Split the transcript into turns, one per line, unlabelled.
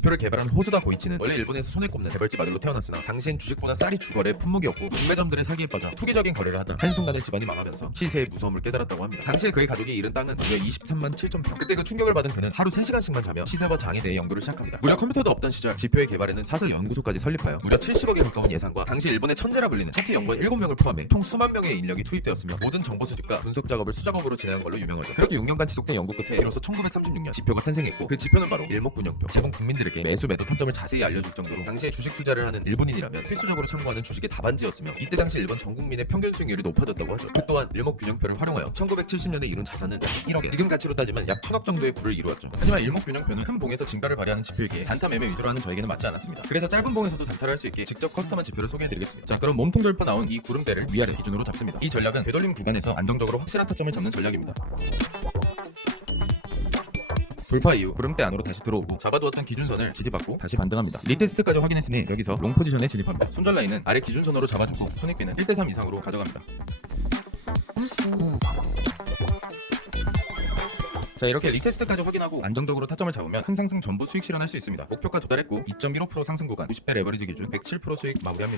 지표를 개발한 호소다 고이치는 원래 일본에서 손에 꼽는 개발집 아들로 태어났으나 당시엔 주식보다 쌀이 주거래 품목이었고 국매점들의 사기에 빠져 투기적인 거래를 하다 한순간에 집안이 망하면서 시세의 무서움을 깨달았다고 합니다. 당시에 그의 가족이 잃은 땅은 무려 23만 7천 평. 그때 그 충격을 받은 그는 하루 3시간씩만 자며 시세와 장에 대해 연구를 시작합니다. 무려 컴퓨터도 없던 시절 지표의 개발에는 사설 연구소까지 설립하여 무려 70억에 가까운 예산과 당시 일본의 천재라 불리는 차트 연구원 7명을 포함해 총 수만 명의 인력이 투입되었으며 모든 정보 수집과 분석 작업을 수작업으로 진행한 걸로 유명하죠. 그렇게 6년간 지속된 연구 끝에 비로소 1936년 지표가 탄생했고 그 지표는 바로 일목균형표. 제공 국민들 에게 매수 매도 타점을 자세히 알려줄 정도로 당시에 주식 투자를 하는 일본인이라면 필수적으로 참고하는 주식의 답안지였으며 이때 당시 일본 전 국민의 평균 수익률이 높아졌다고 하죠. 그 또한 일목 균형표를 활용하여 1970년에 이룬 자산은 약 1억에 지금 가치로 따지면 약 1000억 정도의 부를 이루었죠. 하지만 일목 균형표는 큰 봉에서 진가를 발휘하는 지표이기에 단타 매매 위주로 하는 저에게는 맞지 않았습니다. 그래서 짧은 봉에서도 단타를 할 수 있게 직접 커스텀한 지표를 소개해드리겠습니다. 자 그럼 몸통 돌파 나온 이 구름대를 위아래 기준으로 잡습니다. 이 전략은 되돌림 구간에서 안정적으로 확실한 타점을 잡는 전략입니다. 돌파 이후 구름대 안으로 다시 들어오고 잡아두었던 기준선을 지지받고 다시 반등합니다. 리테스트까지 확인했으니 여기서 롱 포지션에 진입합니다. 손절 라인은 아래 기준선으로 잡아주고 손익비는 1대3 이상으로 가져갑니다. 자 이렇게 리테스트까지 확인하고 안정적으로 타점을 잡으면 큰 상승 전부 수익 실현할 수 있습니다. 목표가 도달했고 2.15% 상승 구간 90배 레버리지 기준 107% 수익 마무리합니다.